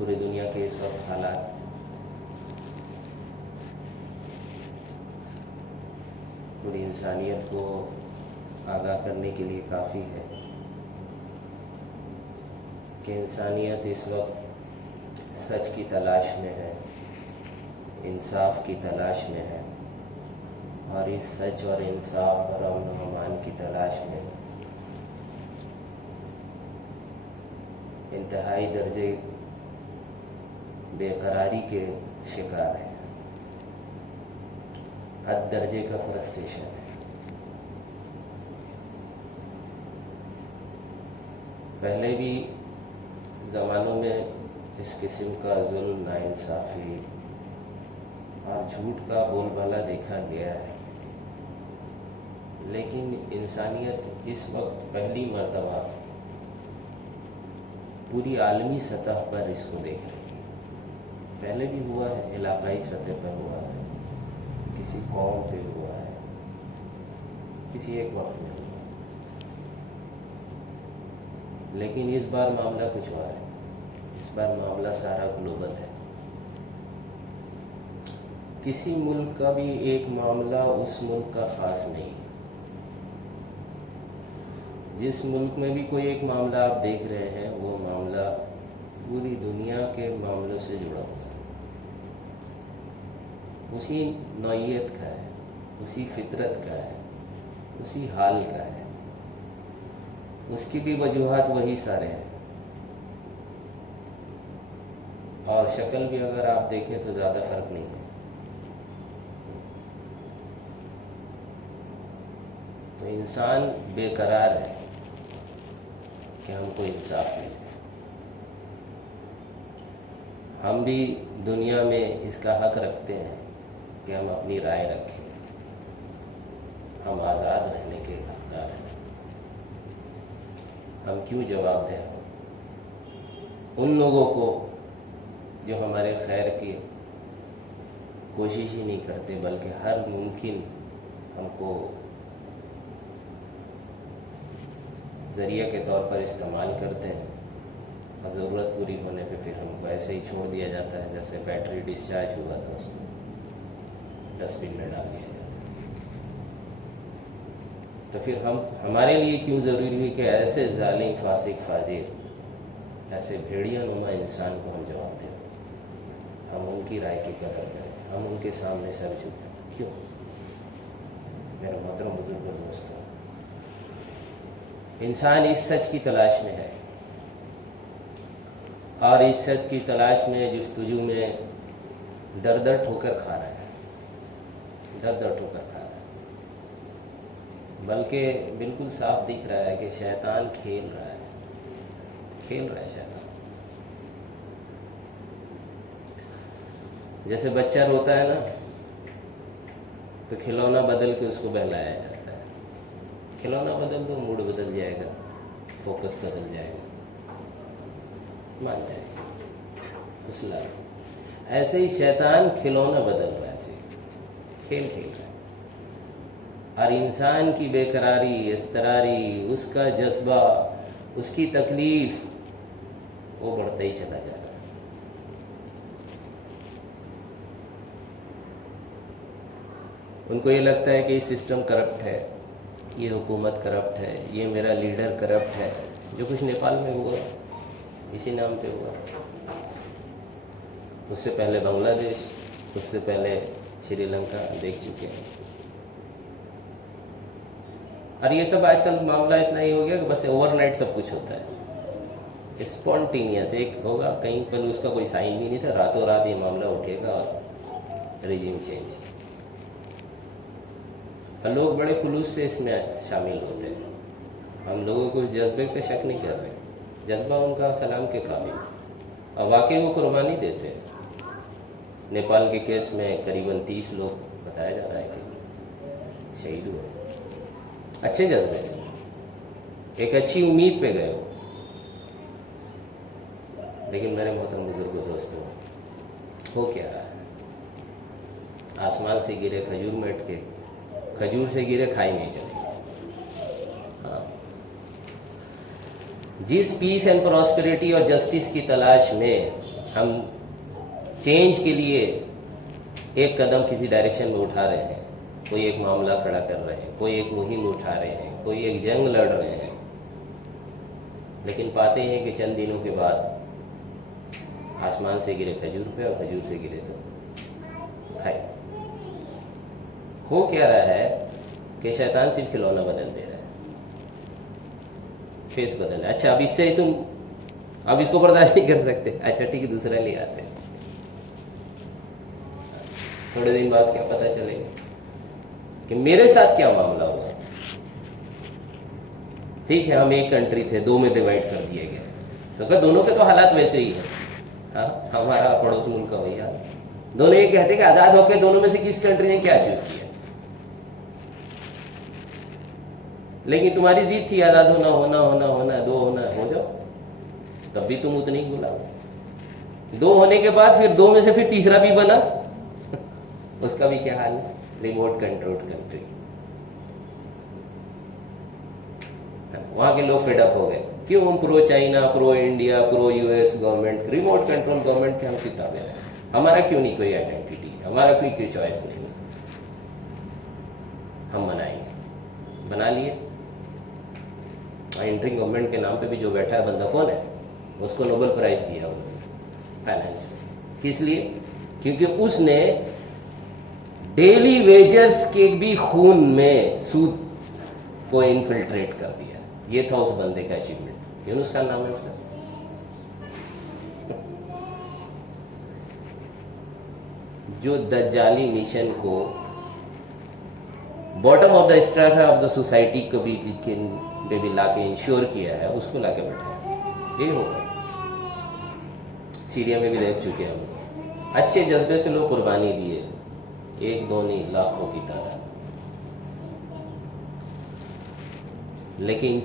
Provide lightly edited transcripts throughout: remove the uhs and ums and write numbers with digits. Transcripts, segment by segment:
پوری دنیا کے اس وقت حالات پوری انسانیت کو آگاہ کرنے کے لیے کافی ہے کہ انسانیت اس وقت سچ کی تلاش میں ہے، انصاف کی تلاش میں ہے، اور اس سچ اور انصاف اور امن و امان کی تلاش میں انتہائی درجے بے قراری کے شکار ہے، حد درجے کا فرسٹریشن ہے۔ پہلے بھی زمانوں میں اس قسم کا ظلم، ناانصافی اور جھوٹ کا بول بالا دیکھا گیا ہے، لیکن انسانیت اس وقت پہلی مرتبہ پوری عالمی سطح پر اس کو دیکھ رہی ہے۔ پہلے بھی ہوا ہے، علاقائی سطح پر ہوا ہے، کسی قوم پہ ہوا ہے، کسی ایک وقت میں ہوا ہے، لیکن اس بار معاملہ کچھ اور ہے۔ اس بار معاملہ سارا گلوبل ہے۔ کسی ملک کا بھی ایک معاملہ اس ملک کا خاص نہیں۔ جس ملک میں بھی کوئی ایک معاملہ آپ دیکھ رہے ہیں، وہ معاملہ پوری دنیا کے معاملوں سے جڑا ہوا ہے، اسی نوعیت کا ہے، اسی فطرت کا ہے، اسی حال کا ہے، اس کی بھی وجوہات وہی سارے ہیں، اور شکل بھی اگر آپ دیکھیں تو زیادہ فرق نہیں ہے۔ تو انسان بے قرار ہے کہ ہم کو انصاف ملے۔ ہم بھی دنیا میں اس کا حق رکھتے ہیں کہ ہم اپنی رائے رکھیں، ہم آزاد رہنے کے حقدار ہیں۔ ہم کیوں جواب دیں ان لوگوں کو جو ہمارے خیر کی کوشش ہی نہیں کرتے، بلکہ ہر ممکن ہم کو ذریعہ کے طور پر استعمال کرتے ہیں، اور ضرورت پوری ہونے پہ پھر ہم کو ایسے ہی چھوڑ دیا جاتا ہے، جیسے بیٹری ڈسچارج ہوا تو اس کو ڈسٹ بن میں ڈال دیا جاتا ہے۔ تو پھر ہمارے لیے کیوں ضروری ہوئی کہ ایسے ظالم، فاسق، فاجر، ایسے بھیڑیا نما انسان کو ہم جواب دیں، ہم ان کی رائے کی قدر کریں، ہم ان کے سامنے سر جھکائیں؟ کیوں؟ میرے محترم بزرگ اور دوستوں، انسان اس سچ کی تلاش میں ہے، اور اس سچ کی تلاش میں، جستجو میں در در ٹھوکر کھا رہا ہے، در در ٹھوکر کھا رہا ہے، بلکہ بالکل صاف دکھ رہا ہے کہ شیطان کھیل رہا ہے شیطان۔ جیسے بچہ روتا ہے نا، تو کھلونا بدل کے اس کو بہلایا جاتا ہے، کھلونا بدل تو موڈ بدل جائے گا، فوکس بدل جائے گا، مان جائے گا، حوصلہ۔ ایسے ہی شیطان کھلونا بدل رہا ہے، ایسے کھیل رہا ہے، اور انسان کی بے قراری، اضطراری، اس کا جذبہ، اس کی تکلیف، وہ بڑھتا ہی چلا جا رہا ہے۔ ان کو یہ لگتا ہے کہ یہ سسٹم کرپٹ ہے، یہ حکومت کرپٹ ہے، یہ میرا لیڈر کرپٹ ہے۔ جو کچھ نیپال میں ہوا اسی نام پہ ہوا، اس سے پہلے بنگلہ دیش، اس سے پہلے سری لنکا دیکھ چکے ہیں۔ اور یہ سب آج کل معاملہ اتنا ہی ہو گیا کہ بس اوور نائٹ سب کچھ ہوتا ہے، اسپونٹینیس، ایک ہوگا کہیں پر اس کا کوئی سائن بھی نہیں تھا، راتوں رات یہ معاملہ اٹھے گا اور ریجیم چینج۔ اور لوگ بڑے خلوص سے اس میں شامل ہوتے ہیں۔ ہم لوگوں کو اس جذبے پہ شک نہیں کر رہے، جذبہ ان کا سلام کے قابل، اور واقعی وہ قربانی دیتے ہیں۔ نیپال کے کیس میں قریباً 30 لوگ بتایا جا رہا ہے کہ شہید ہوئے، اچھے جذبے سے، ایک اچھی امید پہ گئے ہو۔ لیکن میرے محترم بزرگوں، دوستوں، ہو کیا رہا ہے؟ آسمان سے گرے کھجور میں اٹکے، کھجور سے گرے کھائی نہیں چلے۔ ہاں، جس پیس اینڈ پراسپیرٹی اور جسٹس کی تلاش میں ہم چینج کے لیے ایک قدم کسی ڈائریکشن میں اٹھا رہے ہیں، کوئی ایک معاملہ کھڑا کر رہے ہیں، کوئی ایک مہم اٹھا رہے ہیں، کوئی ایک جنگ لڑ رہے ہیں، لیکن پاتے ہیں کہ چند دنوں کے بعد آسمان سے گرے کھجور پہ اور کھجور سے گرے تو کھائے۔ ہو کیا رہا ہے کہ شیطان صرف کھلونا بدل دے رہا ہے، فیس بدل رہا ہے۔ اچھا اب اس سے تم اب اس کو برداشت نہیں کر سکتے، اچھا ٹھیک ہے دوسرا لے آتے ہیں، تھوڑے دن بعد کیا پتہ چلے گا کہ میرے ساتھ کیا معاملہ ہوا۔ ٹھیک ہے ہم ایک کنٹری تھے، دو میں ڈیوائڈ کر دیے گئے، تو کہ دونوں کے تو حالات ویسے ہی ہیں۔ ہاں ہمارا پڑوس ملک کا وہی حال، دونوں یہ کہتے کہ آزاد ہو کے دونوں میں سے کس کنٹری نے کیا اچیو کیا، لیکن تمہاری ضد تھی آزاد ہونا ہونا ہونا ہونا، دو ہونا، ہو جاؤ، تب بھی تم اتنی ہی بولا۔ دو ہونے کے بعد پھر دو میں سے پھر تیسرا بھی بنا، اس کا بھی کیا حال ہے، ریموٹ کنٹرول کنٹری۔ وہاں کے لوگ فیڈ اپ ہو گئے، کیوں ہم pro China, pro India, pro U S government, remote control government کے ہم کتابیں ہیں، ہمارا کیوں نہیں کوئی آئیڈینٹی، ہمارا کوئی چوائس نہیں، ہم بنائیں گے، بنا لیے۔ انٹرنگ گورنمنٹ کے نام پہ بھی جو بیٹھا ہے بندہ کون ہے، اس کو نوبل پرائز دیا انہوں نے فائنانس میں، کس لیے؟ کیونکہ اس نے ڈیلی ویجرز کے بھی خون میں سود کو انفلٹریٹ کر دیا۔ یہ تھا اس بندے کا اچیومنٹ، یونس کا نام ہے اس کا۔ جو دجالی مشن کو bottom of the strata of the society کو بھی لا کے انشور کیا ہے، اس کو لا کے بیٹھا، یہ ہوگا۔ سیریا میں بھی دیکھ چکے ہم، اچھے جذبے سے لوگ قربانی دیے، ایک دو نہیں لاکھوں کی تعداد، لیکن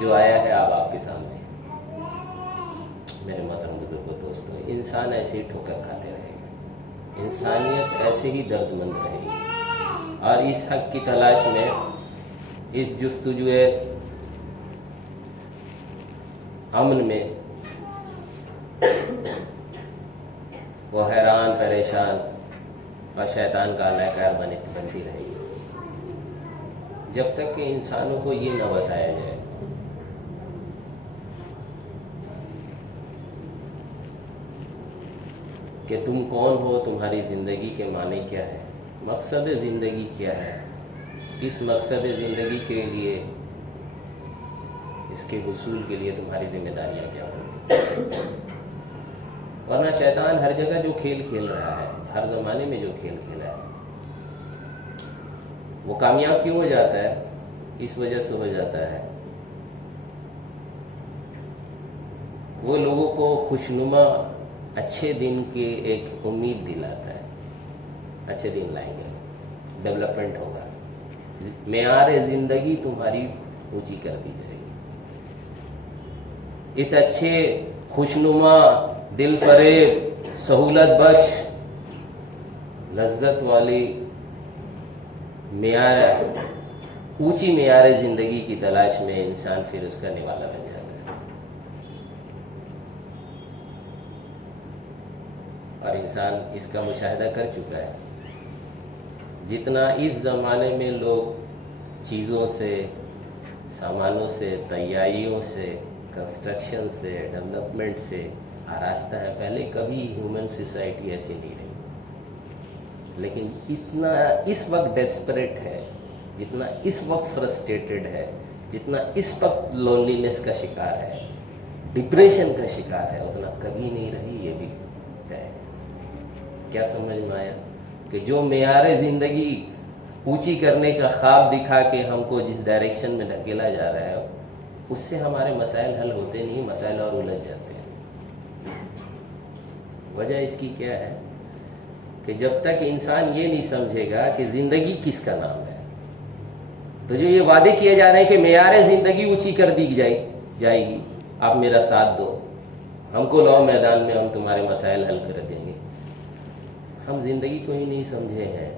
جو آیا ہے آپ کے سامنے، میرے محترم بزرگوں دوستوں، انسان ایسے ہی ٹھوکر کھاتے رہے گا، انسانیت ایسے ہی درد مند رہے گی، اور اس حق کی تلاش میں، اس جستجو امن میں وہ حیران پریشان اور شیطان کا ناکار بنتی رہے گی، جب تک کہ انسانوں کو یہ نہ بتایا جائے کہ تم کون ہو، تمہاری زندگی کے معنی کیا ہے، مقصد زندگی کیا ہے، اس مقصد زندگی کے لیے، اس کے حصول کے لیے تمہاری ذمہ داریاں کیا ہوتی ہیں۔ ورنہ شیطان ہر جگہ جو کھیل کھیل رہا ہے، ہر زمانے میں جو کھیل کھیلا ہے، وہ کامیاب کیوں ہو جاتا ہے؟ اس وجہ سے ہو جاتا ہے وہ لوگوں کو خوشنما اچھے دن کی ایک امید دلاتا ہے، اچھے دن لائیں گے، ڈیولپمنٹ ہوگا، معیار زندگی تمہاری اونچی کر دی جائے گی۔ اس اچھے خوشنما، دل فریب، سہولت بخش، لذت والی معیار، اونچی معیار زندگی کی تلاش میں انسان پھر اس کا نوالا بن جاتا ہے، اور انسان اس کا مشاہدہ کر چکا ہے۔ جتنا اس زمانے میں لوگ چیزوں سے، سامانوں سے، تیاریوں سے، کنسٹرکشن سے، ڈیولپمنٹ سے آراستہ ہے، پہلے کبھی ہیومن سوسائٹی ایسی نہیں رہی، لیکن اتنا اس وقت ڈیسپریٹ ہے، جتنا اس وقت فرسٹریٹڈ ہے، جتنا اس وقت لونلینس کا شکار ہے، ڈپریشن کا شکار ہے، اتنا کبھی نہیں رہی، یہ بھی طے ہے۔ کیا سمجھ میں آیا کہ جو معیار زندگی اونچی کرنے کا خواب دکھا کے ہم کو جس ڈائریکشن میں ڈھکیلا جا رہا ہے، اس سے ہمارے مسائل حل ہوتے نہیں، مسائل اور الجھ جاتے ہیں۔ وجہ اس کی کیا ہے کہ جب تک انسان یہ نہیں سمجھے گا کہ زندگی کس کا نام ہے، تو جو یہ وعدے کیے جا رہے ہیں کہ معیار زندگی اونچی کر دی جائے گی، آپ میرا ساتھ دو، ہم کو لاؤ میدان میں، ہم تمہارے مسائل حل کر دیں گے، ہم زندگی کو ہی نہیں سمجھے ہیں،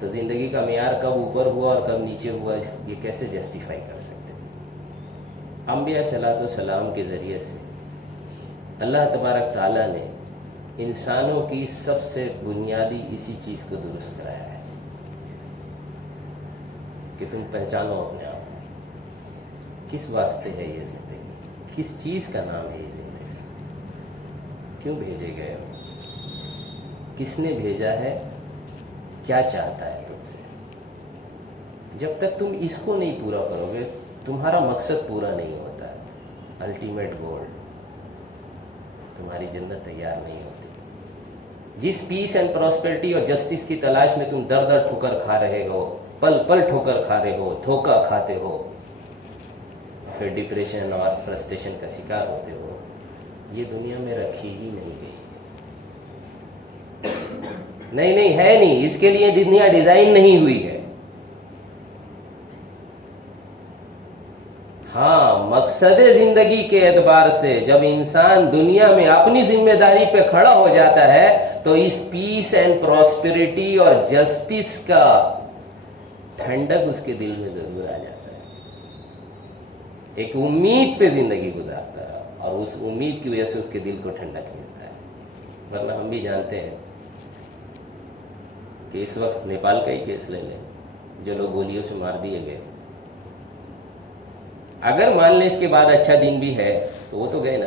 تو زندگی کا معیار کب اوپر ہوا اور کب نیچے ہوا، یہ کیسے جسٹیفائی کر سکتے ہیں؟ انبیاء صلاۃ والسلام کے ذریعے سے اللہ تبارک تعالیٰ نے انسانوں کی سب سے بنیادی اسی چیز کو درست کرایا ہے کہ تم پہچانو اپنے آپ کو، کس واسطے ہے یہ زندگی، کس چیز کا نام ہے یہ زندگی، کیوں بھیجے گئے ہو، کس نے بھیجا ہے، کیا چاہتا ہے تم سے۔ جب تک تم اس کو نہیں پورا کرو گے تمہارا مقصد پورا نہیں ہوتا ہے، الٹیمیٹ گول، تمہاری جنت تیار نہیں ہوتی۔ جس پیس اینڈ پراسپیرٹی اور جسٹس کی تلاش میں تم در در ٹھوکر کھا رہے ہو، پل پل ٹھوکر کھا رہے ہو، دھوکہ کھاتے ہو، پھر ڈپریشن اور فرسٹریشن کا شکار ہوتے ہو، یہ دنیا میں رکھی ہی نہیں گئی۔ نہیں ہے نہیں، اس کے لیے دنیا ڈیزائن نہیں ہوئی ہے۔ ہاں، مقصد زندگی کے اعتبار سے جب انسان دنیا میں اپنی ذمہ داری پہ کھڑا ہو جاتا ہے تو اس پیس اینڈ پراسپیرٹی اور جسٹس کا ٹھنڈک اس کے دل میں ضرور آ جاتا ہے، ایک امید پہ زندگی گزارتا ہے اور اس امید کی وجہ سے اس کے دل کو ٹھنڈک ملتا ہے۔ ورنہ ہم بھی جانتے ہیں کہ اس وقت نیپال کا ہی کیس لے لیں، جو لوگ گولیوں سے مار دیے گئے، اگر مان لیں اس کے بعد اچھا دن بھی ہے تو وہ تو گئے نا۔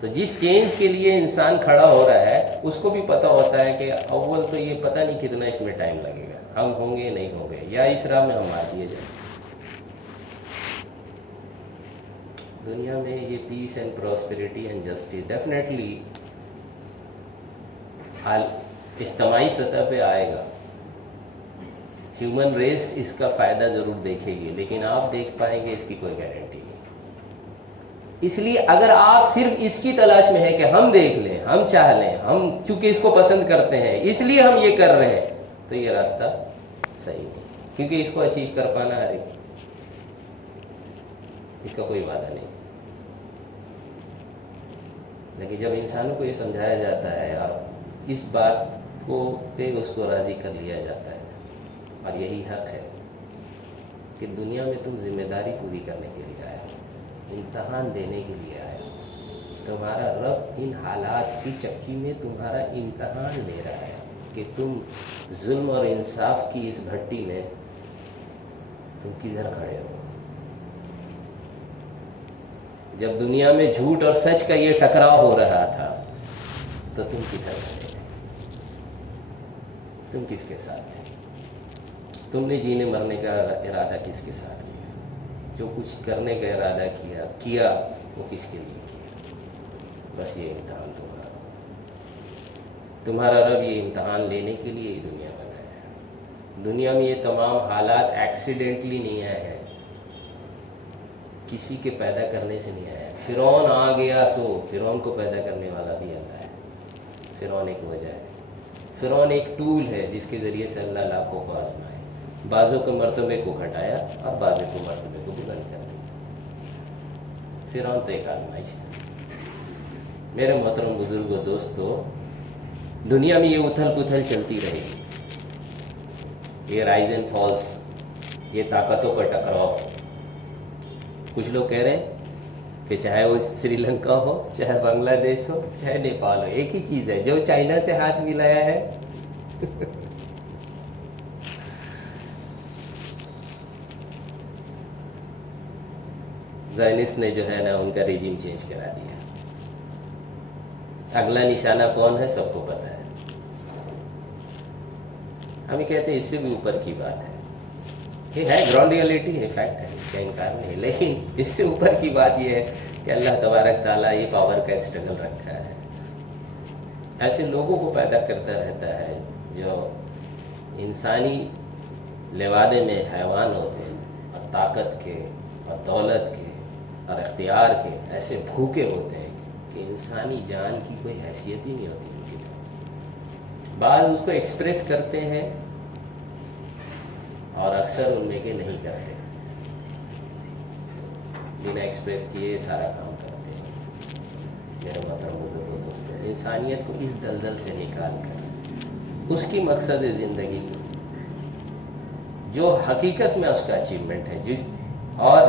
تو جس چینج کے لیے انسان کھڑا ہو رہا ہے اس کو بھی پتہ ہوتا ہے کہ اول تو یہ پتہ نہیں کتنا اس میں ٹائم لگے گا، ہم ہوں گے نہیں ہوں گے، یا اس راہ میں ہم مار دیے جائیں۔ دنیا میں یہ پیس and prosperity and justice definitely اجتماعی سطح پہ آئے گا، ہیومن ریس اس کا فائدہ ضرور دیکھے گی، لیکن آپ دیکھ پائیں گے اس کی کوئی گارنٹی نہیں۔ اس لیے اگر آپ صرف اس کی تلاش میں ہیں کہ ہم دیکھ لیں، ہم چاہ لیں، ہم چونکہ اس کو پسند کرتے ہیں اس لیے ہم یہ کر رہے ہیں، تو یہ راستہ صحیح نہیں، کیونکہ اس کو اچیو کر پانا ہر ایک، اس کا کوئی وعدہ نہیں۔ لیکن جب انسانوں کو یہ سمجھایا جاتا ہے اور اس بات کو پہ اس کو راضی کر لیا جاتا ہے، اور یہی حق ہے کہ دنیا میں تم ذمہ داری پوری کرنے کے لیے آئے ہو، امتحان دینے کے لیے آئے ہو، تمہارا رب ان حالات کی چکی میں تمہارا امتحان لے رہا ہے کہ تم ظلم اور انصاف کی اس بھٹی میں تم کدھر کھڑے ہو۔ جب دنیا میں جھوٹ اور سچ کا یہ ٹکراؤ ہو رہا تھا تو تم کدھر کھڑے تھے، تم کس کے ساتھ تھے، تم نے جینے مرنے کا ارادہ کس کے ساتھ کیا، جو کچھ کرنے کا ارادہ کیا وہ کس کے لیے کیا۔ بس یہ امتحان تمہارا رب یہ امتحان لینے کے لیے ہی دنیا بنایا ہے۔ دنیا میں یہ تمام حالات ایکسیڈنٹلی نہیں آئے ہیں، کسی کے پیدا کرنے سے نہیں آیا۔ فرعون آ گیا سو فرعون کو پیدا کرنے والا بھی اللہ ہے، فرعون ایک وجہ ہے، فرعون ایک ٹول ہے جس کے ذریعے سے اللہ لاکھوں کو آزمائے، بعضوں کے مرتبے کو گھٹایا اور بعضوں کے مرتبے کو بلند کر دیا۔ فرعون تو ایک آزمائش تھا۔ میرے محترم بزرگوں، دوستو، دنیا میں یہ اتھل پتھل چلتی رہے گی، یہ رائز اینڈ فالز، یہ طاقتوں کا ٹکراؤ۔ کچھ لوگ کہہ رہے ہیں کہ چاہے وہ سری لنکا ہو، چاہے بنگلہ دیش ہو، چاہے نیپال ہو، ایک ہی چیز ہے، جو چائنا سے ہاتھ ملایا ہے زائنسٹ نے جو ہے نا ان کا ریجیم چینج کرا دیا۔ اگلا نشانہ کون ہے سب کو پتا ہے۔ ہم یہ کہتے ہیں اس سے بھی اوپر کی بات ہے، یہ ہے گراؤنڈ ریئلٹی ہے، فیکٹ ہے، اس کا انکار نہیں، لیکن اس سے اوپر کی بات یہ ہے کہ اللہ تبارک تعالیٰ یہ پاور کا اسٹرگل رکھا ہے، ایسے لوگوں کو پیدا کرتا رہتا ہے جو انسانی لوادے میں حیوان ہوتے ہیں اور طاقت کے اور دولت کے اور اختیار کے ایسے بھوکے ہوتے ہیں کہ انسانی جان کی کوئی حیثیت ہی نہیں ہوتی ان کی طرف۔ بعض اس کو ایکسپریس کرتے ہیں اور اکثر ان میں کہ نہیں کرتے، بنا ایکسپریس کیے سارا کام کرتے ہیں۔ میرے محترم بزرگوں، دوستوں، انسانیت کو اس دلدل سے نکال کر اس کی مقصد زندگی کو، جو حقیقت میں اس کا اچیومنٹ ہے، اور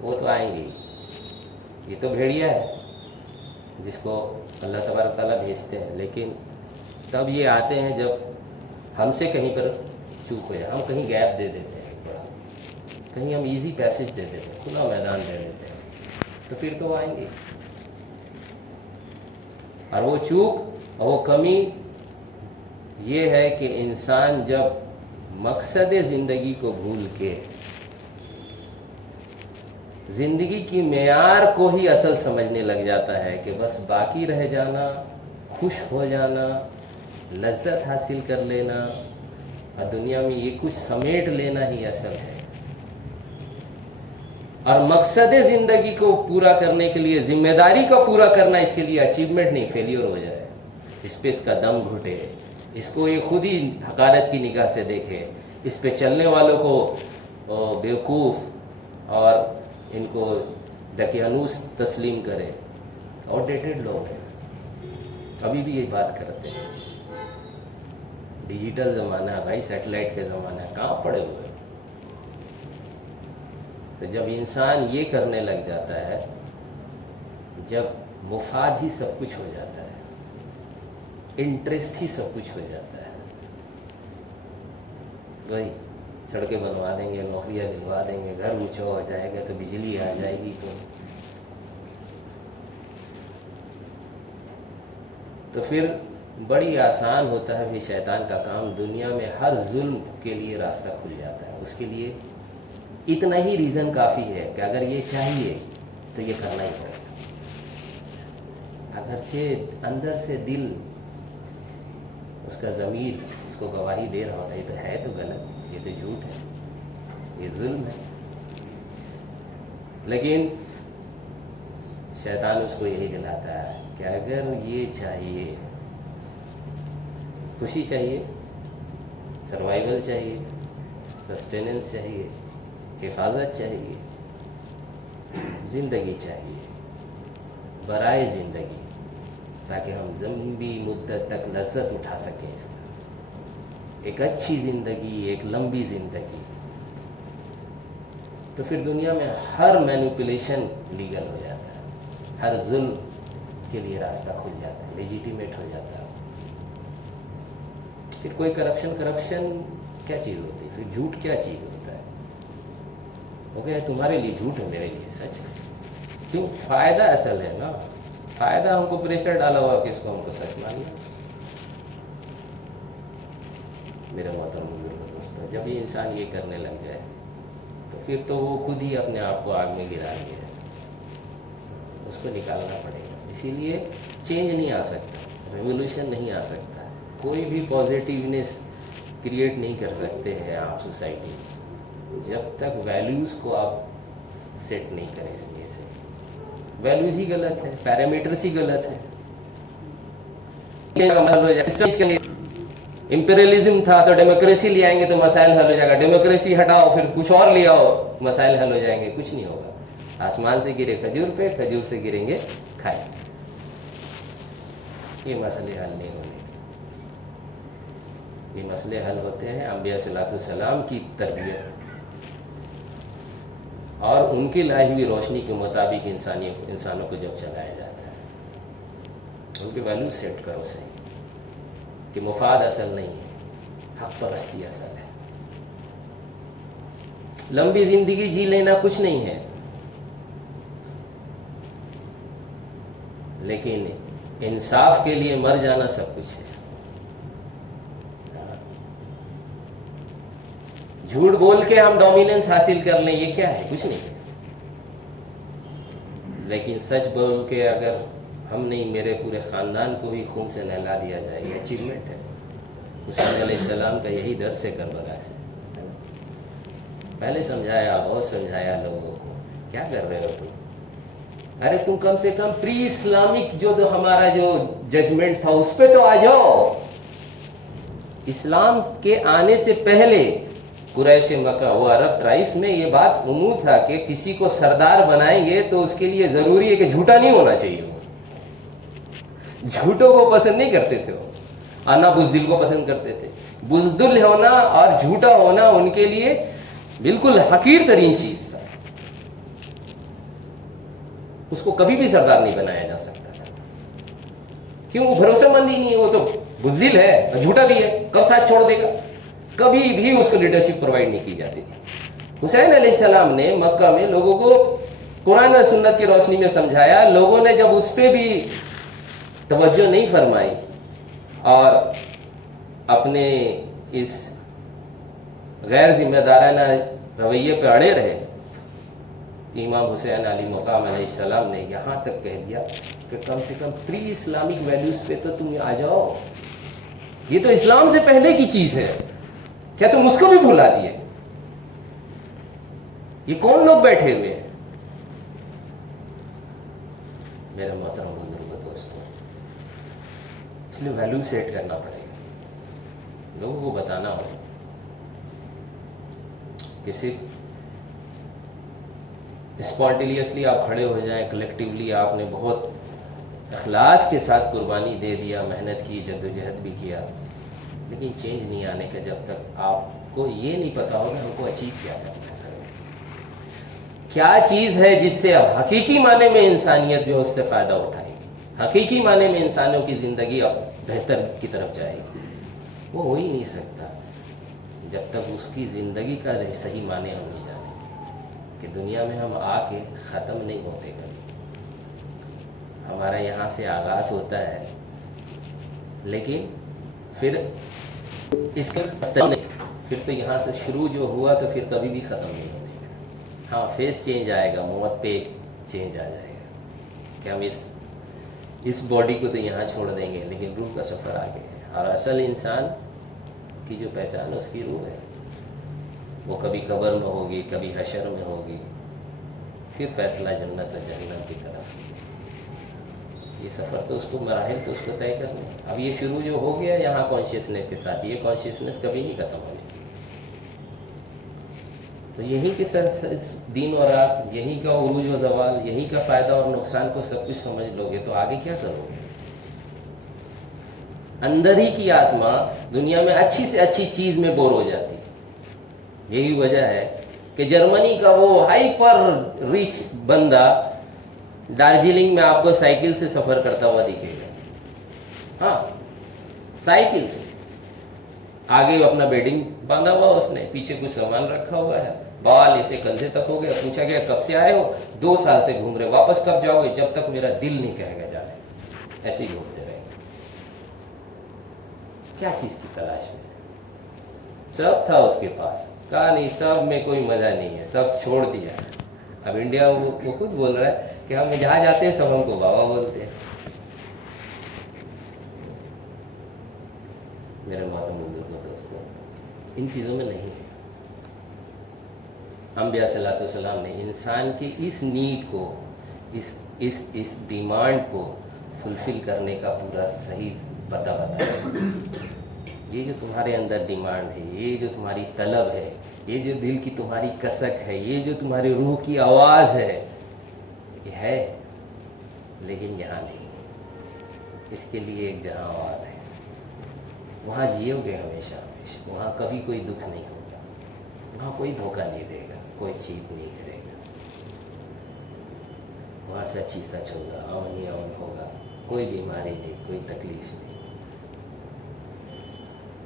وہ تو آئیں گے. یہ تو بھیڑیا ہے جس کو اللہ تبارک تعالیٰ بھیجتے ہیں، لیکن تب یہ آتے ہیں جب ہم سے کہیں پر چوک ہو جائے، ہم کہیں گیپ دے دیتے ہیں بڑا، کہیں ہم ایزی پیسج دے دیتے ہیں، کھلا میدان دے دیتے ہیں، تو پھر تو آئیں گے. اور وہ چوک اور وہ کمی یہ ہے کہ انسان جب مقصد زندگی کو بھول کے زندگی کی معیار کو ہی اصل سمجھنے لگ جاتا ہے کہ بس باقی رہ جانا، خوش ہو جانا، لذت حاصل کر لینا اور دنیا میں یہ کچھ سمیٹ لینا ہی اصل ہے، اور مقصد زندگی کو پورا کرنے کے لیے ذمہ داری کو پورا کرنا، اس کے لیے اچیومنٹ نہیں، فیلیور ہو جائے، اس پہ اس کا دم گھٹے، اس کو یہ خود ہی حقارت کی نگاہ سے دیکھے، اس پہ چلنے والوں کو بیوقوف اور ان کو دقیانوس تسلیم کرے. آؤٹ ڈیٹڈ لوگ ہیں، ابھی بھی یہ بات کرتے ہیں. ڈیجیٹل زمانہ ہے بھائی، سیٹلائٹ کے زمانہ ہے، کہاں پڑے ہوئے؟ تو جب انسان یہ کرنے لگ جاتا ہے، جب مفاد ہی سب کچھ ہو جاتا ہے، انٹرسٹ ہی سب کچھ ہو جاتا ہے، بھائی سڑکیں بنوا دیں گے، نوکریاں دلوا دیں گے، گھر اونچا ہو جائے گا، تو بجلی آ جائے گی، تو پھر بڑی آسان ہوتا ہے پھر شیطان کا کام. دنیا میں ہر ظلم کے لیے راستہ کھل جاتا ہے. اس کے لیے اتنا ہی ریزن کافی ہے کہ اگر یہ چاہیے تو یہ کرنا ہی ہوگا، اگرچہ اندر سے دل، اس کا ضمیر اس کو گواہی دے رہا ہوتا ہے، یہ تو ہے تو غلط، یہ تو جھوٹ ہے، یہ ظلم ہے، لیکن شیطان اس کو یہی دلاتا ہے کہ اگر یہ چاہیے، خوشی چاہیے، سروائیول چاہیے، سسٹیننس چاہیے، حفاظت چاہیے، زندگی چاہیے، برائے زندگی، تاکہ ہم لمبی مدت تک لذت اٹھا سکیں اس کا، ایک اچھی زندگی، ایک لمبی زندگی، تو پھر دنیا میں ہر مینیپولیشن لیگل ہو جاتا ہے، ہر ظلم کے لیے راستہ کھل جاتا ہے، لیجیٹیمیٹ ہو جاتا ہے. پھر کوئی کرپشن کیا چیز ہوتی ہے؟ پھر جھوٹ کیا چیز ہوتا ہے؟ وہ کہ تمہارے لیے جھوٹ ہے، میرے لیے سچ ہے. کیوں؟ فائدہ اصل ہے نا، فائدہ ہم کو پریشر ڈالا ہوا کہ اس کو ہم کو سچ ماننا. میرے محترم بزرگ دوستوں، جب یہ انسان یہ کرنے لگ جائے تو پھر تو وہ خود ہی اپنے آپ کو آگ میں گرا لیا ہے، اس کو نکالنا پڑے گا. اسی لیے چینج نہیں آ سکتا، ریولیوشن نہیں آ سکتا، کوئی بھی پازیٹیونیس کریٹ نہیں کر سکتے ہیں آپ سوسائٹی میں جب تک ویلیوز کو آپ سیٹ نہیں کریں. اس لیے سے ویلیوز ہی غلط ہے، پیرامیٹرس ہی غلط ہے. امپیریلزم تھا تو ڈیموکریسی لے آئیں گے تو مسائل حل ہو جائے گا، ڈیموکریسی ہٹاؤ پھر کچھ اور لے آؤ، مسائل حل ہو جائیں گے. کچھ نہیں ہوگا. آسمان سے گرے کھجور پہ، کھجور سے گریں گے کھائے. یہ مسئلے حل نہیں ہونے. یہ مسئلے حل ہوتے ہیں انبیاء صلاۃ السلام کی تربیت اور ان کی لائی ہوئی روشنی کے مطابق انسانوں کو جب چلایا جاتا ہے. ان کے ویلیو سیٹ کرو صحیح کہ مفاد اصل نہیں ہے، حق پرستی اصل ہے. لمبی زندگی جی لینا کچھ نہیں ہے، لیکن انصاف کے لیے مر جانا سب کچھ ہے. جھوٹ بول کے ہم ڈومیننس حاصل کر لیں، یہ کیا ہے؟ کچھ نہیں ہے. لیکن سچ بول کے اگر ہم نہیں، میرے پورے خاندان کو بھی خون سے نہلا دیا جائے، یہ اچیومنٹ ہے. حسین علیہ السلام کا یہی درس ہے کربلا سے. پہلے سمجھایا، بہت سمجھایا لوگوں کو، کیا کر رہے ہو تم؟ ارے تم کم سے کم پری اسلامک جو ہمارا جو ججمنٹ تھا اس پہ تو آ جاؤ. اسلام کے آنے سے پہلے قریش مکہ، وہ عرب ٹرائبس میں یہ بات عموم تھا کہ کسی کو سردار بنائیں گے تو اس کے لیے ضروری ہے کہ جھوٹا نہیں ہونا چاہیے. وہ جھوٹوں کو پسند نہیں کرتے تھے، وہ آنا بزدل کو پسند کرتے تھے. بزدل ہونا اور جھوٹا ہونا ان کے لیے بالکل حقیر ترین چیز تھا. اس کو کبھی بھی سردار نہیں بنایا جا سکتا تھا. کیوں؟ وہ بھروسہ مند ہی نہیں ہے, وہ تو بزدل ہے اور جھوٹا بھی ہے, کب ساتھ چھوڑ دے گا. کبھی بھی اس کو لیڈرشپ پرووائڈ نہیں کی جاتی تھی. حسین علیہ السلام نے مکہ میں لوگوں کو قرآن اور سنت کی روشنی میں سمجھایا. لوگوں نے جب اس پہ بھی توجہ نہیں فرمائی اور اپنے اس غیر ذمہ دارانہ رویے پہ اڑے رہے, امام حسین علی مقام علیہ السلام نے یہاں تک کہہ دیا کہ کم سے کم پری اسلامک ویلیوز پہ تو تم آ جاؤ. یہ تو اسلام سے پہلے کی چیز ہے, کیا تم اس کو بھی بھلا دیے؟ یہ کون لوگ بیٹھے ہوئے ہیں؟ میرا محترم بزرگ دوستوں, اس لیے ویلیو سیٹ کرنا پڑے گا, لوگوں کو بتانا ہوگا کہ صرف اسپونٹینیسلی آپ کھڑے ہو جائیں, کلیکٹیولی آپ نے بہت اخلاص کے ساتھ قربانی دے دیا, محنت کی, جدوجہد بھی کیا, لیکن چینج نہیں آنے کا جب تک آپ کو یہ نہیں پتا ہوگا ہم کو اچیو کیا کرنا ہے, کیا چیز ہے جس سے اب حقیقی معنی میں انسانیت جو اس سے فائدہ اٹھائے گی, حقیقی معنی میں انسانوں کی زندگی اب بہتر کی طرف جائے گی. وہ ہو ہی نہیں سکتا جب تک اس کی زندگی کا صحیح معنی ہم نہیں جانیں کہ دنیا میں ہم آ کے ختم نہیں ہوتے کبھی. ہمارا یہاں سے آغاز ہوتا ہے لیکن پھر اس کے پھر تو یہاں سے شروع جو ہوا تو پھر کبھی بھی ختم نہیں ہونے کا. ہاں فیس چینج آئے گا, موت پہ چینج آ جائے گا کہ ہم اس باڈی کو تو یہاں چھوڑ دیں گے, لیکن روح کا سفر آگے ہے. اور اصل انسان کی جو پہچان اس کی روح ہے, وہ کبھی قبر میں ہوگی, کبھی حشر میں ہوگی, پھر فیصلہ جنت و جہنم کی طرف. یہ سفر تو اس کو مراحل تو اس کو طے کرنے. اب یہ شروع جو ہو گیا یہاں کانشیسنیس کے ساتھ, یہ کانشیسنیس کبھی نہیں ختم ہونے کی. تو یہی کے دین اور رات, یہی کا عروج و زوال, یہی کا فائدہ اور نقصان کو سب کچھ سمجھ لو گے تو آگے کیا کرو گے؟ اندر ہی کی آتما دنیا میں اچھی سے اچھی چیز میں بور ہو جاتی. یہی وجہ ہے کہ جرمنی کا وہ ہائپر ریچ بندہ دارجلنگ میں آپ کو سائیکل سے سفر کرتا ہوا دکھے گا. ہاں سائیکل سے, آگے اپنا بیڈنگ باندھا ہوا اس نے, پیچھے کچھ سامان رکھا ہوا ہے, بال اسے کندھے تک ہو گیا. پوچھا گیا کب سے آئے ہو؟ 2 سال سے گھوم رہے, واپس کب جاؤ گے؟ جب تک میرا دل نہیں کہے گا جانے. ایسے ہی گھومتے رہیں گے. کیا چیز کی تلاش میں؟ سب تھا اس کے پاس, کہا نہیں سب میں کوئی مزہ نہیں ہے, سب چھوڑ دیا. اب انڈیا وہ خود بول رہا ہے کہ ہم جہاں جاتے ہیں سب ہم کو بابا بولتے ہیں. میرے محترم بزرگوں دوستوں, ان چیزوں میں نہیں ہے. انبیاء صلی اللہ علیہ وسلم نے انسان کی اس نیڈ کو, اس ڈیمانڈ کو فلفل کرنے کا پورا صحیح پتہ بتایا. یہ جو تمہارے اندر ڈیمانڈ ہے, یہ جو تمہاری طلب ہے, یہ جو دل کی تمہاری کسک ہے, یہ جو تمہاری روح کی آواز ہے, یہ ہے لیکن یہاں نہیں. اس کے لیے ایک جہاں اور ہے, وہاں جیو گے ہمیشہ ہمیشہ. وہاں کبھی کوئی دکھ نہیں ہوگا, وہاں کوئی دھوکہ نہیں دے گا, کوئی چیت نہیں کرے گا. وہاں سچ ہی سچ ہوگا, امن ہی امن ہوگا, کوئی بیماری نہیں, کوئی تکلیف نہیں.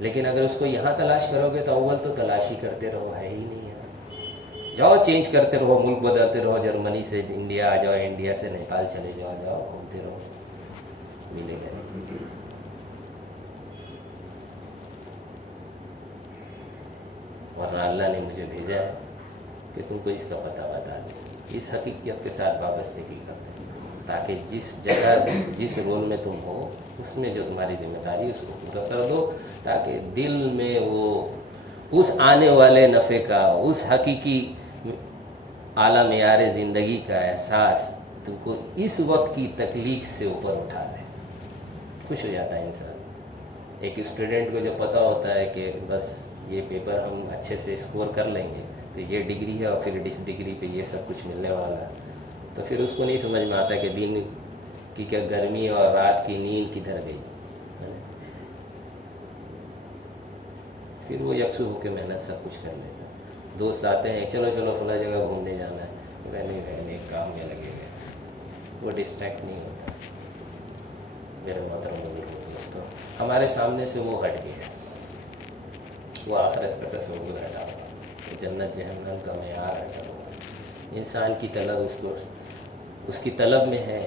لیکن اگر اس کو یہاں تلاش کرو گے تو اول تو تلاش ہی کرتے رہو, ہے ہی نہیں یہاں. جاؤ چینج کرتے رہو, ملک بدلتے رہو, جرمنی سے انڈیا آ جاؤ, انڈیا سے نیپال چلے جاؤ, گھومتے رہو, ملے گا. ورنہ اللہ نے مجھے بھیجا ہے کہ تم کو اس کا پتہ بتا دیں, اس حقیقت کے ساتھ وابستگی کرتے تاکہ جس جگہ جس رول میں تم ہو اس میں جو تمہاری ذمہ داری اس کو پورا کر دو, تاکہ دل میں وہ اس آنے والے نفع کا, اس حقیقی اعلیٰ معیار زندگی کا احساس تم کو اس وقت کی تکلیف سے اوپر اٹھا دے. خوش ہو جاتا ہے انسان. ایک اسٹوڈنٹ کو جو پتہ ہوتا ہے کہ بس یہ پیپر ہم اچھے سے اسکور کر لیں گے تو یہ ڈگری ہے, اور پھر اس ڈگری پہ یہ سب کچھ ملنے والا ہے, تو پھر اس کو نہیں سمجھ میں آتا کہ دن کی کیا گرمی اور رات کی نیند کدھر گئی. پھر وہ یکسو ہو کے محنت سب کچھ کر لیتا. دوست آتے ہیں, چلو چلو فلاں جگہ گھومنے جانا ہے, نہیں رہنے ایک کام میں لگے گا. وہ ڈسٹریکٹ نہیں ہوتا. میرے محترم دوستوں، ہمارے سامنے سے وہ ہٹ گیا، وہ آخرت کا تصور ہٹا ہوا، وہ جنت جہنم کا معیار ہٹا ہوا. انسان کی طلب اس کی طلب میں ہے،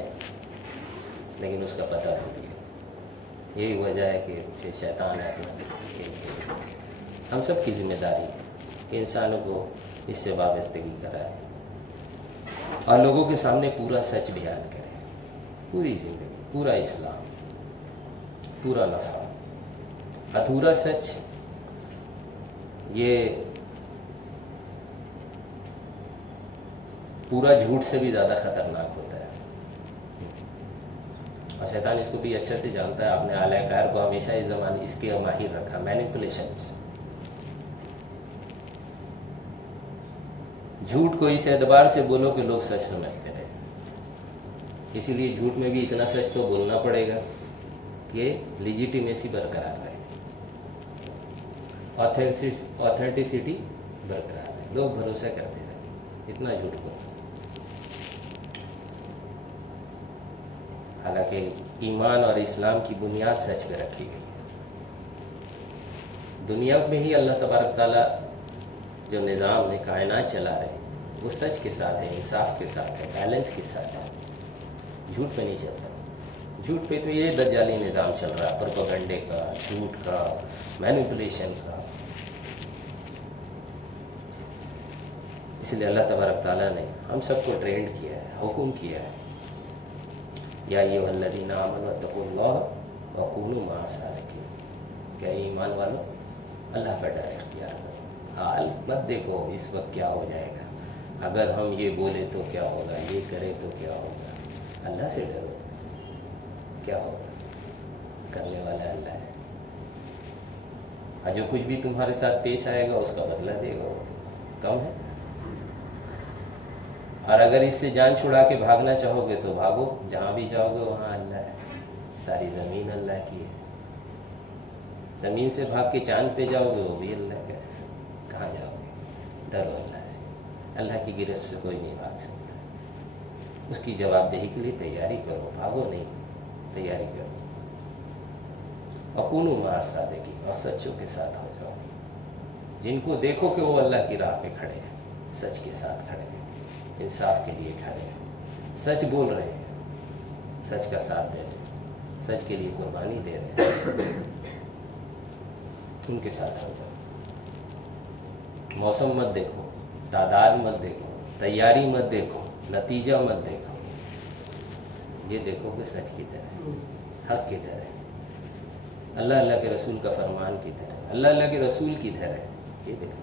لیکن اس کا پتہ نہیں ہے. یہی وجہ ہے کہ پھر شیطان ہے اپنا. ہم سب کی ذمہ داری ہے کہ انسانوں کو اس سے وابستگی کرائے اور لوگوں کے سامنے پورا سچ بیان کرے، پوری زندگی، پورا اسلام، پورا نفع. ادھورا سچ یہ پورا جھوٹ سے بھی زیادہ خطرناک ہوتا ہے، اور شیطان اس کو بھی اچھے سے جانتا ہے. آپ نے اعلی کار کو ہمیشہ اس زمانے اس کے ماہر رکھا، مینیپولیشن سے. جھوٹ کو اس اعتبار سے بولو کہ لوگ سچ سمجھتے رہے. اسی لیے جھوٹ میں بھی اتنا سچ تو بولنا پڑے گا کہ لیجیٹیمیسی برقرار رہے، آتھینٹسٹی برقرار رہے، لوگ بھروسہ کرتے رہے. اتنا جھوٹ بولو. حالانکہ ایمان اور اسلام کی بنیاد سچ پہ رکھی گئی. دنیا میں ہی اللہ تبارک تعالیٰ جو نظام میں کائنات چلا رہے وہ سچ کے ساتھ ہے، انصاف کے ساتھ ہے، بیلنس کے ساتھ ہے. جھوٹ پہ نہیں چلتا. جھوٹ پہ تو یہ دجالی نظام چل رہا ہے، پروپیگنڈے کا، جھوٹ کا، مینیپولیشن کا. اس لیے اللہ تبارک تعالیٰ نے ہم سب کو ٹرینڈ کیا ہے، حکم کیا ہے، یا ایھا الذین آمنوا اتقوا اللہ وکونوا مع الصادقین. کیا ایمان والو اللہ کا ڈر اختیار کرو. حال مت دیکھو اس وقت کیا ہو جائے گا، اگر ہم یہ بولے تو کیا ہوگا، یہ کرے تو کیا ہوگا. اللہ سے ڈرو، کیا ہوگا، کرنے والا اللہ ہے. اور جو کچھ بھی تمہارے ساتھ پیش آئے گا اس کا بدلہ دے گا، کم ہے. اور اگر اس سے جان چھڑا کے بھاگنا چاہو گے تو بھاگو، جہاں بھی جاؤ گے وہاں اللہ ہے. ساری زمین اللہ کی ہے. زمین سے بھاگ کے چاند پہ جاؤ گے وہ بھی اللہ کا ہے. کہاں جاؤ گے؟ ڈرو اللہ سے. اللہ کی گرفت سے کوئی نہیں بھاگ سکتا. اس کی جواب دہی کے لیے تیاری کرو، بھاگو نہیں، تیاری کرو. وکونوا مع الصادقین، اور سچوں کے ساتھ ہو جاؤ. جن کو دیکھو کہ وہ اللہ کی راہ پہ کھڑے ہیں، سچ کے ساتھ کھڑے ہیں، انصاف کے لیے کھڑے ہیں، سچ بول رہے ہیں، سچ کا ساتھ دے رہے ہیں، سچ کے لیے قربانی دے رہے ہیں، ان کے ساتھ ہو جاؤ. موسم مت دیکھو، تعداد مت دیکھو، تیاری مت دیکھو، نتیجہ مت دیکھو. یہ دیکھو کہ سچ کدھر ہے، حق کدھر ہے، اللہ کے رسول کا فرمان کدھر ہے، اللہ کے رسول کدھر ہے. یہ دیکھو.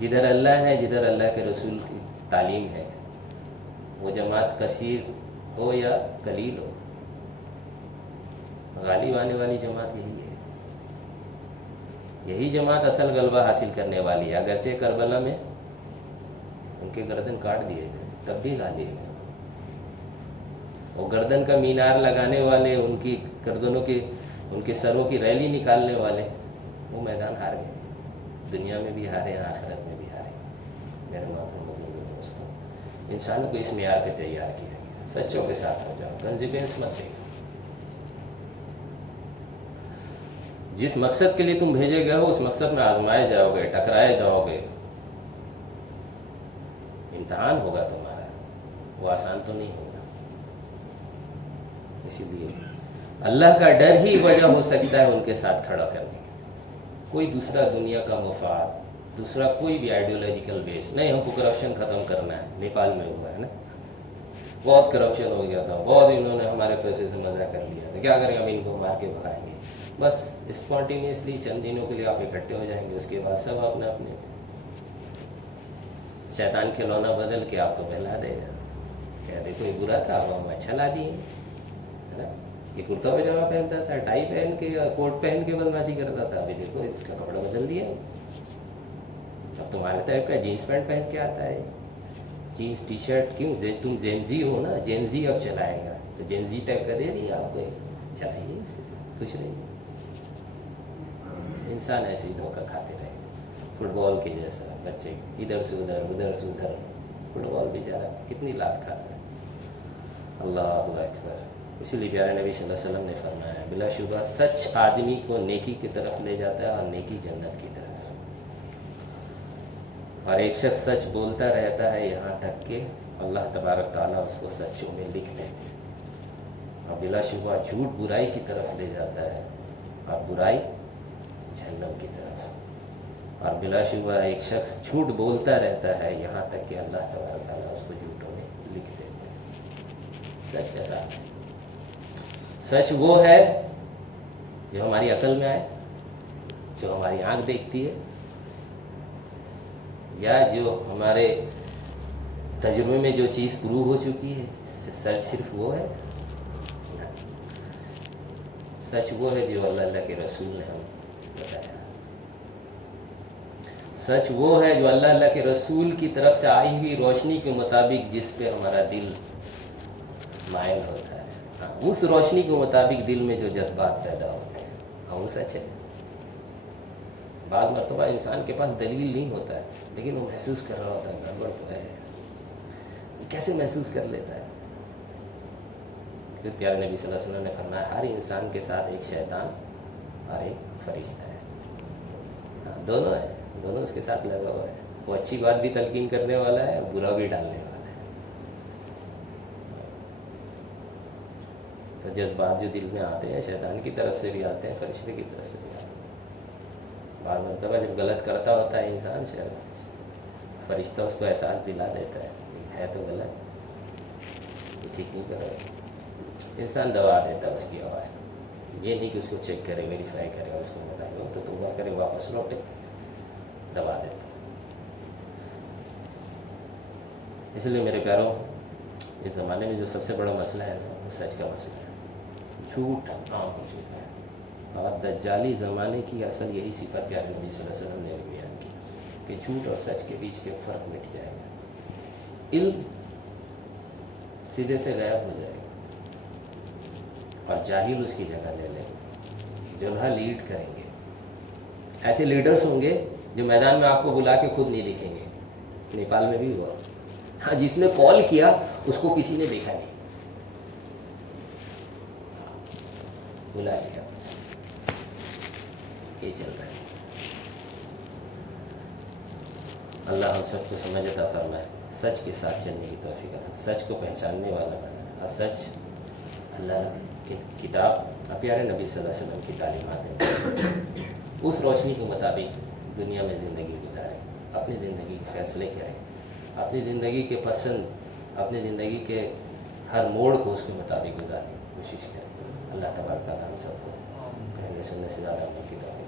جدھر اللہ ہے، جدھر اللہ کے رسول کی تعلیم ہے، وہ جماعت کثیر ہو یا قلیل ہو، غالب آنے والی جماعت یہی ہے. یہی جماعت اصل غلبہ حاصل کرنے والی ہے. اگرچہ کربلا میں ان کے گردن کاٹ دیے گئے، تب بھی غالب ہے. وہ گردن کا مینار لگانے والے، ان کی گردنوں کی، ان کے سروں کی ریلی نکالنے والے، وہ میدان ہار گئے. دنیا میں بھی ہارے، آخرت میں بھی ہارے. میرے محترم دوستوں، انسانوں کو اس معیار پہ تیار کیا گیا. سچوں کے ساتھ ہو جاؤ، کنسیکوینس مت دیکھو. جس مقصد کے لیے تم بھیجے گئے ہو اس مقصد میں آزمائے جاؤ گے، ٹکرائے جاؤ گے. امتحان ہوگا تمہارا، وہ آسان تو نہیں ہوگا. اسی لیے اللہ کا ڈر ہی وجہ ہو سکتا ہے ان کے ساتھ کھڑا کرنے کی. کوئی دوسرا دنیا کا مفاد، دوسرا کوئی بھی آئیڈیولوجیکل بیس نہیں. ہم کو کرپشن ختم کرنا ہے. نیپال میں ہوا ہے نا، بہت کرپشن ہو گیا تھا، بہت انہوں نے ہمارے پیسے سے مزہ کر لیا تھا. کیا کریں، ہم ان کو مار کے بھگائیں گے. بس اسپونٹینیسلی چند دنوں کے لیے آپ اکٹھے ہو جائیں گے، اس کے بعد سب اپنے اپنے شیطان کھلونا بدل کے آپ کو بہلا دے گا. کیا دیکھو یہ برا تھا، اب ہم اچھا لا دیے. یہ کرتا پاجامہ پہنتا تھا، ٹائی پہن کے یا کوٹ پہن کے بدماشی کرتا تھا، ابھی دیکھو اس کا کپڑا بدل دیا. اب تمہارے ٹائپ کا جینس پینٹ پہن کے آتا ہے، جینس ٹی شرٹ. کیوں؟ تم جینزی ہو نا، جینزی اب چلائے گا تو جینزی ٹائپ کا دے دیا آپ کو. چلائیے، خوش رہیے. انسان ایسے ہی دھوکہ کھاتے رہے. فٹ بال کے جیسا بچے ادھر سے ادھر، ادھر سے ادھر. فٹ بال بیچارہ کتنی لات کھاتا ہے. اللہ اکبر. اسی لیے پیارے نبی صلی اللہ علیہ وسلم نے فرمایا بلا شبہ سچ آدمی کو نیکی کی طرف لے جاتا ہے اور نیکی جنت کی طرف. اور ایک شخص سچ بولتا رہتا ہے یہاں تک کہ اللہ تبارک تعالیٰ اس کو سچوں میں لکھ دیتے ہیں. اور بلا شبہ جھوٹ برائی کی طرف لے جاتا ہے اور برائی جہنم کی طرف. اور بلا شبہ ایک شخص جھوٹ بولتا رہتا ہے یہاں تک کہ اللہ تبارک تعالیٰ اس کو جھوٹوں میں لکھ دیتے ہیں. سچ کیسا ہے؟ سچ وہ ہے جو ہماری عقل میں آئے، جو ہماری آنکھ دیکھتی ہے، یا جو ہمارے تجربے میں جو چیز پروو ہو چکی ہے. سچ صرف وہ ہے؟ سچ وہ ہے جو اللہ کے رسول نے ہم بتایا. سچ وہ ہے جو اللہ کے رسول کی طرف سے آئی ہوئی روشنی کے مطابق جس پہ ہمارا دل مائل ہوتا ہے. ہاں، اس روشنی کے مطابق دل میں جو جذبات پیدا ہوتے ہیں، ہاں وہ سچ ہے. بعض مرتبہ انسان کے پاس دلیل نہیں ہوتا ہے لیکن وہ محسوس کر رہا ہوتا ہے گڑبڑ تو ہے. کیسے محسوس کر لیتا ہے؟ پھر پیارے نبی صلی اللہ علیہ وسلم نے فرمایا ہر انسان کے ساتھ ایک شیطان اور ایک فرشتہ ہے. ہاں، دونوں ہیں، دونوں اس کے ساتھ لگا ہوا ہے. وہ اچھی بات بھی تلقین کرنے والا ہے اور برا بھی ڈالنے والا ہے. تو جذبات جو دل میں آتے ہیں شیطان کی طرف سے بھی آتے ہیں، فرشتے کی طرف سے بھی آتے ہیں. بعض مرتبہ جب غلط کرتا ہوتا ہے انسان، فرشتہ اس کو احساس دلا دیتا ہے تو غلط، تو ٹھیک نہیں کر رہا. انسان دبا دیتا ہے اس کی آواز کو. یہ نہیں کہ اس کو چیک کرے، ویریفائی کرے اور اس کو بتائے تو توبہ کرے واپس لوٹے، دبا دیتا. اس لیے میرے پیاروں، اس زمانے میں جو سب سے بڑا مسئلہ ہے وہ سچ کا مسئلہ ہے. جھوٹ عام ہو چکا ہے اور دجالی زمانے کی اصل یہی صفت پیارے نبی صلی اللہ علیہ وسلم نے بیان کی کہ جھوٹ اور سچ کے بیچ کے فرق مٹ جائے گا. علم سیدھے سے غائب ہو جائے گا اور جاہل اس کی جگہ لے لیں گے. جو لیڈ کریں گے، ایسے لیڈرز ہوں گے جو میدان میں آپ کو بلا کے خود نہیں دکھیں گے. نیپال میں بھی ہوا. ہاں، جس نے کال کیا اس کو کسی نے دیکھا نہیں، بلا لیا. یہ چل رہا ہے. اللہ ہم سب کو سمجھ عطا فرمائے، سچ کے ساتھ چلنے کی توفیق عطا، سچ کو پہچاننے والا بنا. اور سچ اللہ کی کتاب اور پیارے نبی صلی اللہ علیہ وسلم کی تعلیمات ہیں. اس روشنی کے مطابق دنیا میں زندگی گزاریں، اپنی زندگی کے فیصلے کریں، اپنی زندگی کے پسند، اپنی زندگی کے ہر موڑ کو اس کے مطابق گزارنے کی کوشش کریں. اللہ تبارک تعالیٰ ہم سب کو پہلے سننے سے زیادہ عمل کی توفیق.